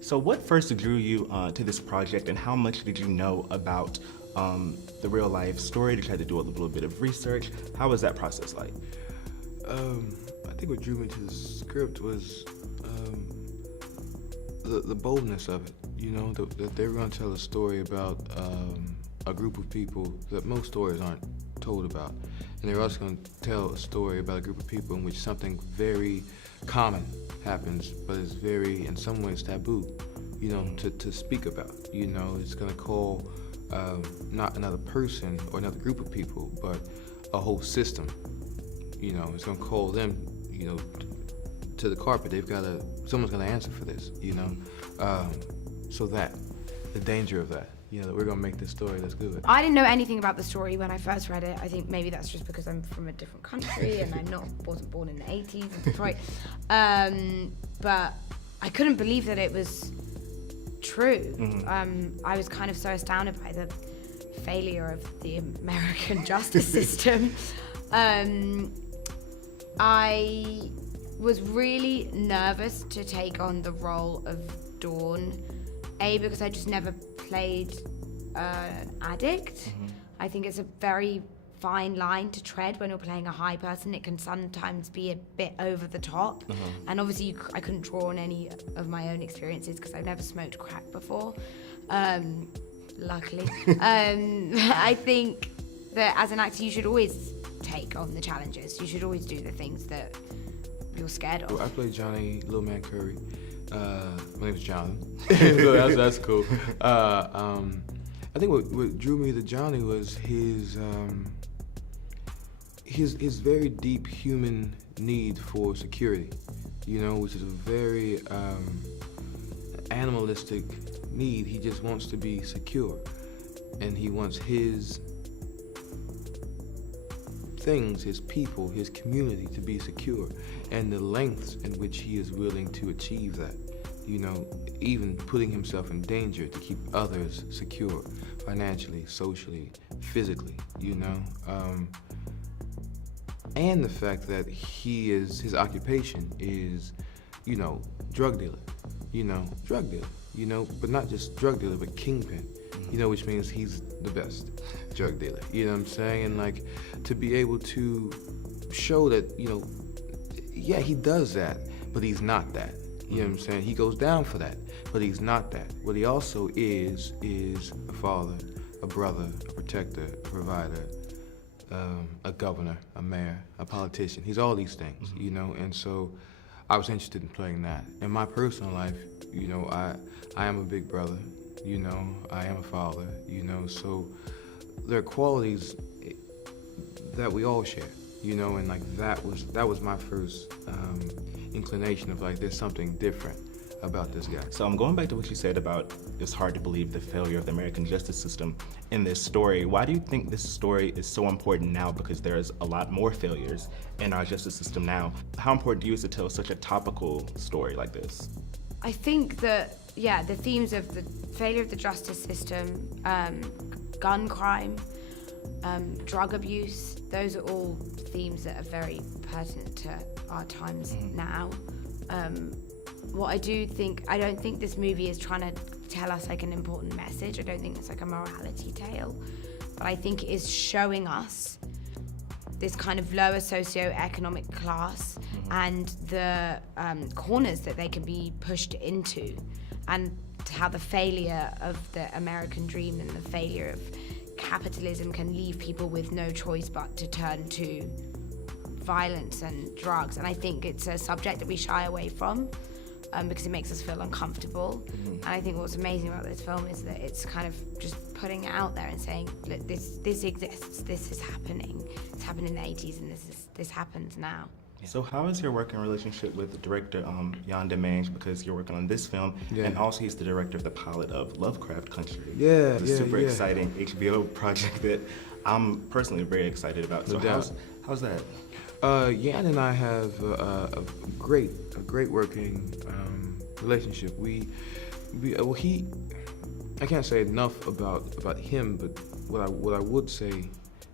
So what first drew you to this project, and how much did you know about the real life story? Did you have to do a little bit of research? How was that process like? I think what drew me to the script was the boldness of it. You know, that they were going to tell a story about a group of people that most stories aren't told about. And they were also going to tell a story about a group of people in which something very common happens, but it's very, in some ways, taboo, you know, to speak about. You know, it's going to call not another person or another group of people, but a whole system. You know, it's going to call them, you know, to the carpet. Someone's going to answer for this, you know. So the danger of that, you know, that we're going to make this story that's good. I didn't know anything about the story when I first read it. I think maybe that's just because I'm from a different country and wasn't born in the 80s in Detroit. But I couldn't believe that it was true. I was kind of so astounded by the failure of the American justice system. I was really nervous to take on the role of Dawn, because I just never played an addict. I think it's a very fine line to tread when you're playing a high person. It can sometimes be a bit over the top. And obviously I couldn't draw on any of my own experiences because I've never smoked crack before, luckily. I think that as an actor you should always take on the challenges. You should always do the things that you're scared of. Well, I played Johnny Little Man Curry. My name is John, so that's cool. I think what drew me to Johnny was his very deep human need for security, you know, which is a very animalistic need. He just wants to be secure, and he wants his things, his people, his community to be secure, and the lengths in which he is willing to achieve that, you know, even putting himself in danger to keep others secure, financially, socially, physically, you know, and the fact that his occupation is, you know, drug dealer, but not just drug dealer, but kingpin, you know, which means he's the best drug dealer, you know what I'm saying? And like, to be able to show that, you know, yeah, he does that, but he's not that, you know what I'm saying? He goes down for that, but he's not that. What he also is a father, a brother, a protector, a provider, a governor, a mayor, a politician. He's all these things, you know, and so I was interested in playing that. In my personal life, you know, I am a big brother, you know, I am a father, you know, so there are qualities that we all share, you know, and like that was my first inclination of like, there's something different about this guy. So I'm going back to what you said about it's hard to believe the failure of the American justice system in this story. Why do you think this story is so important now? Because there's a lot more failures in our justice system now. How important to you is to tell such a topical story like this? I think that, yeah, the themes of the failure of the justice system, gun crime, drug abuse, those are all themes that are very pertinent to our times now. What I don't think this movie is trying to tell us like an important message. I don't think it's like a morality tale, but I think it is showing us this kind of lower socioeconomic class and the corners that they can be pushed into, and how the failure of the American dream and the failure of capitalism can leave people with no choice but to turn to violence and drugs. And I think it's a subject that we shy away from because it makes us feel uncomfortable. And I think what's amazing about this film is that it's kind of just putting it out there and saying, look, this exists, this is happening. It's happened in the 80s and this happens now. So how is your working relationship with the director, Jan Demange, because you're working on this film, and also he's the director of the pilot of Lovecraft Country. It's a super exciting HBO project that I'm personally very excited about. So how's that? Jan and I have a great working relationship. I can't say enough about him, but what I would say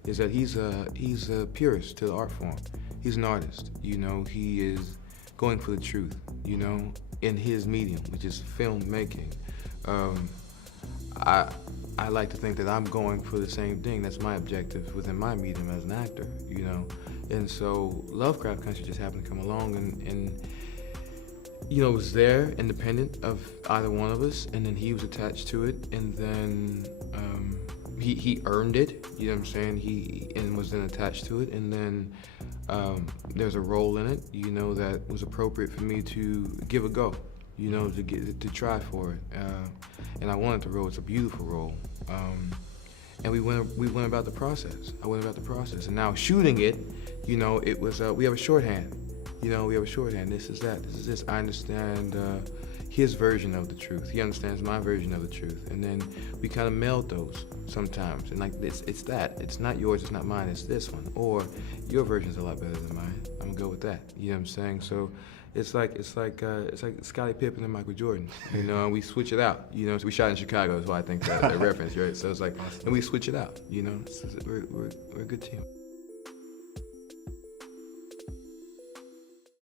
is that he's a purist to the art form. He's an artist, you know. He is going for the truth, you know, in his medium, which is filmmaking. I like to think that I'm going for the same thing. That's my objective within my medium as an actor, you know. And so Lovecraft Country just happened to come along and you know, was there, independent of either one of us, and then he was attached to it, and then he earned it, you know what I'm saying? He was then attached to it, and then there's a role in it, you know, that was appropriate for me to give a go, you know, to try for it. And I wanted the role. It's a beautiful role. And we went about the process. I went about the process, and now shooting it, you know, it was we have a shorthand. You know, we have a shorthand. This is that. This is this. I understand his version of the truth. He understands my version of the truth, and then we kind of meld those sometimes. And like it's that. It's not yours. It's not mine. It's this one. Or your version's a lot better than mine. I'm gonna go with that. You know what I'm saying? So it's like Scottie Pippen and Michael Jordan. You know, and we switch it out. You know, so we shot in Chicago. That's why I think that reference, right? So it's like, and we switch it out. You know, we're a good team.